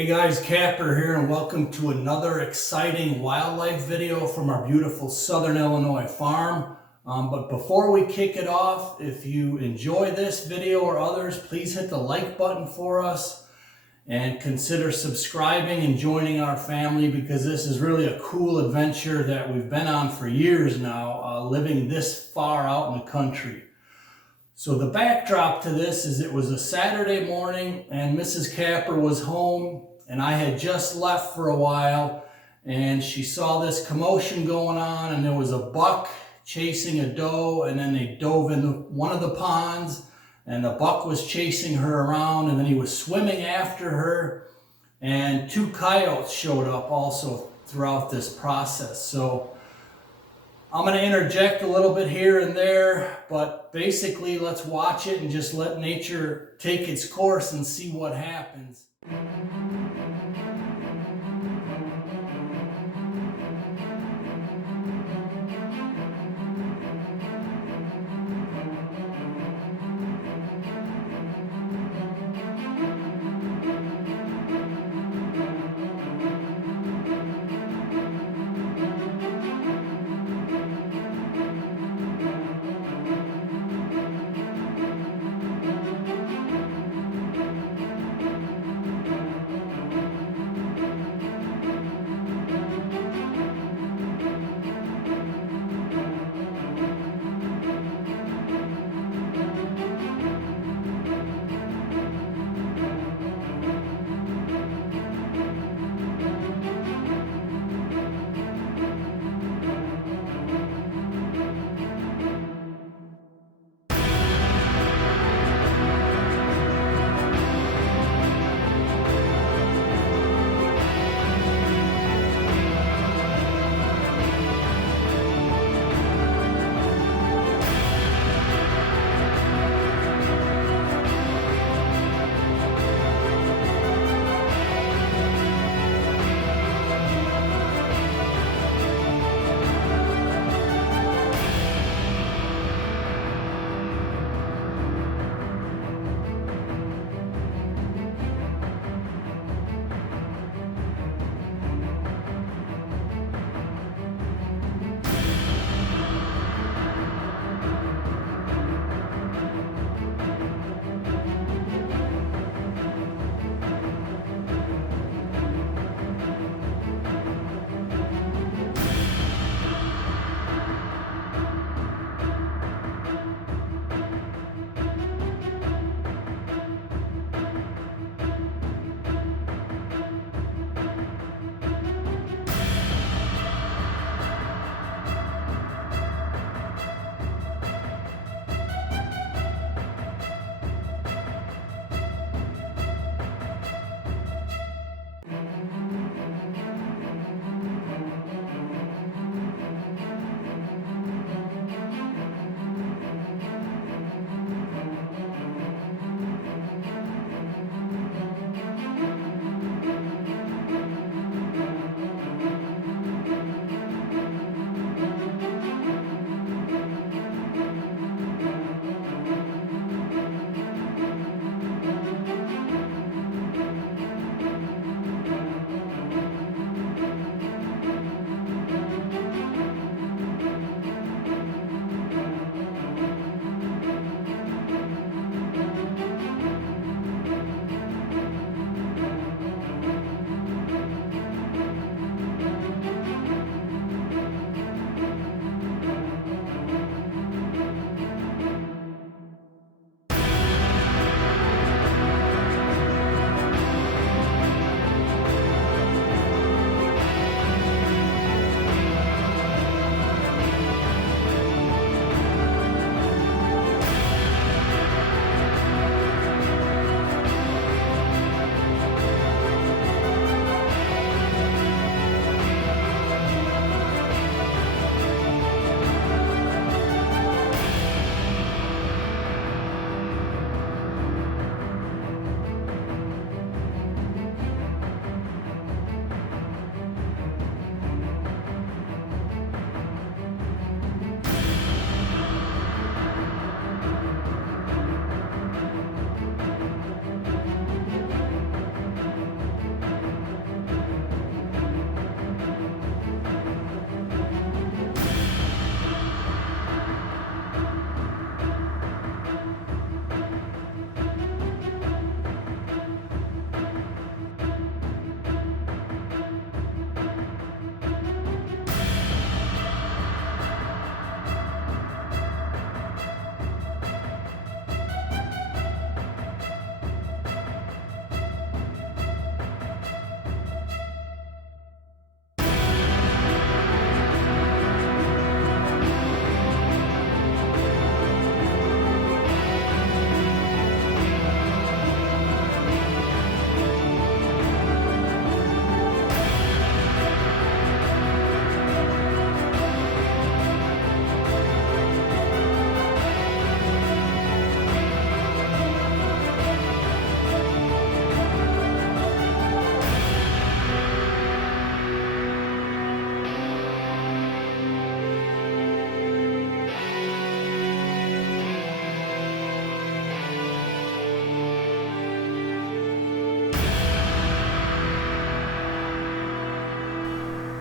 Hey guys, Kapper here and welcome to another exciting wildlife video from our beautiful Southern Illinois farm. But before we kick it off, if you enjoy this video or others, please hit the like button for us and consider subscribing and joining our family, because this is really a cool adventure that we've been on for years now, living this far out in the country. So the backdrop to this is it was a Saturday morning and Mrs. Kapper was home and I had just left for a while, and she saw this commotion going on and there was a buck chasing a doe, and then they dove into one of the ponds and the buck was chasing her around, and then he was swimming after her, and two coyotes showed up also throughout this process. So I'm going to interject a little bit here and there, but basically let's watch it and just let nature take its course and see what happens.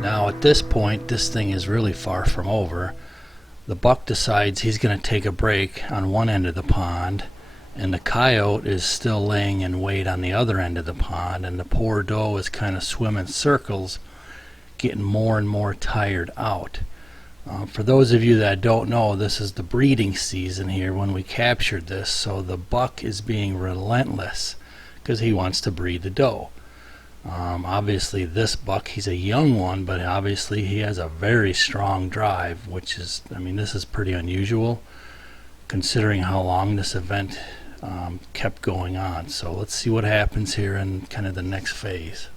Now at this point, this thing is really far from over. The buck decides he's going to take a break on one end of the pond, and the coyote is still laying in wait on the other end of the pond, and the poor doe is kind of swimming circles, getting more and more tired out. For those of you that don't know, this is the breeding season here when we captured this, so the buck is being relentless because he wants to breed the doe. Obviously this buck, he's a young one, but obviously he has a very strong drive, which is, I mean, this is pretty unusual considering how long this event kept going on. So let's see what happens here in kind of the next phase.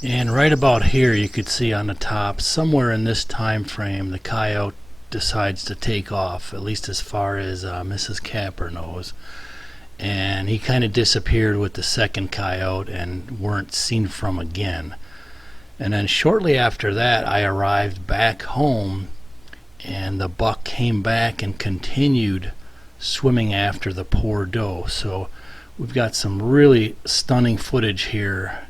And right about here you could see on the top, somewhere in this time frame, the coyote decides to take off, at least as far as Mrs. Kapper knows. And he kind of disappeared with the second coyote and weren't seen from again. And then shortly after that, I arrived back home, and the buck came back and continued swimming after the poor doe. So we've got some really stunning footage here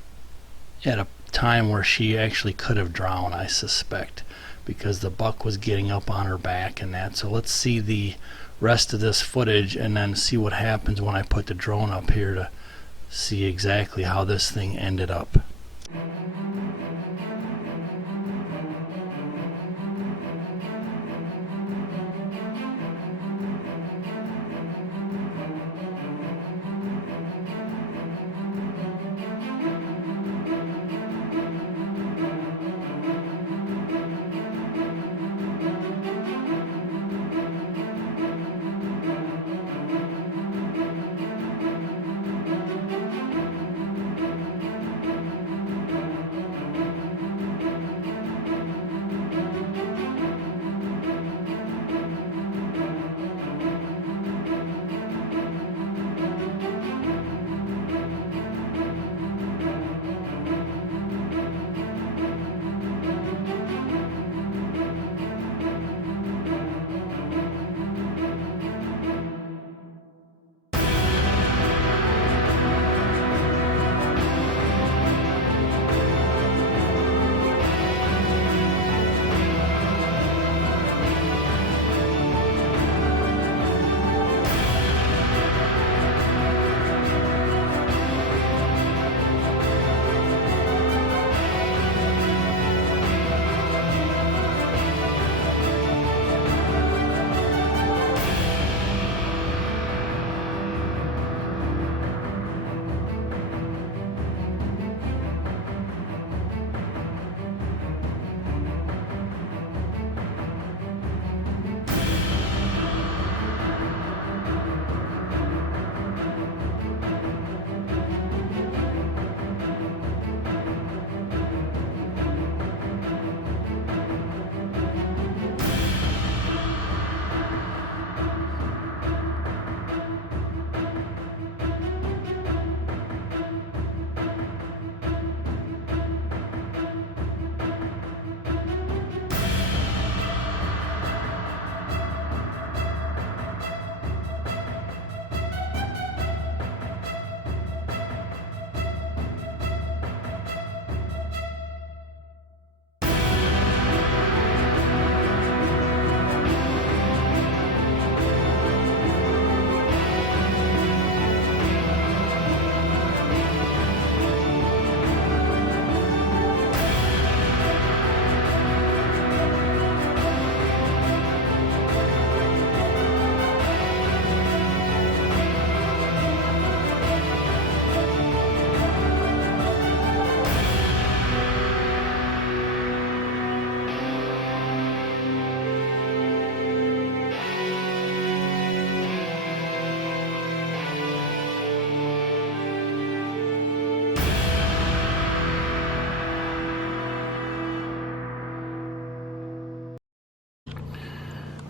at a time where she actually could have drowned, I suspect, because the buck was getting up on her back and that. So let's see the rest of this footage and then see what happens when I put the drone up here to see exactly how this thing ended up.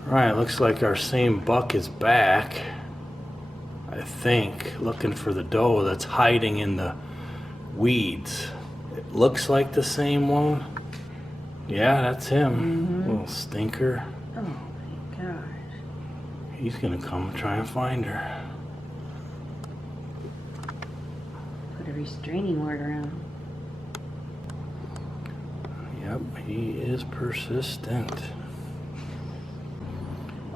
Alright, looks like our same buck is back. I think, looking for the doe that's hiding in the weeds. It looks like the same one. Yeah, that's him. Little stinker. Oh my gosh. He's gonna come try and find her. Put a restraining order on him. Yep, he is persistent.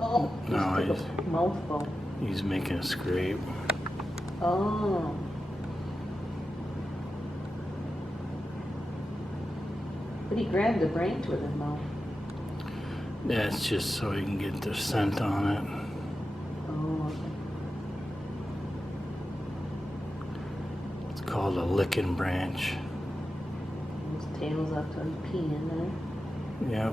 Oh, No, just took a mouthful. He's making a scrape. Oh. But he grabbed the branch with his mouth. That's just so he can get the scent on it. Oh, okay. It's called a licking branch. His tail's up to his pee in there. Yep.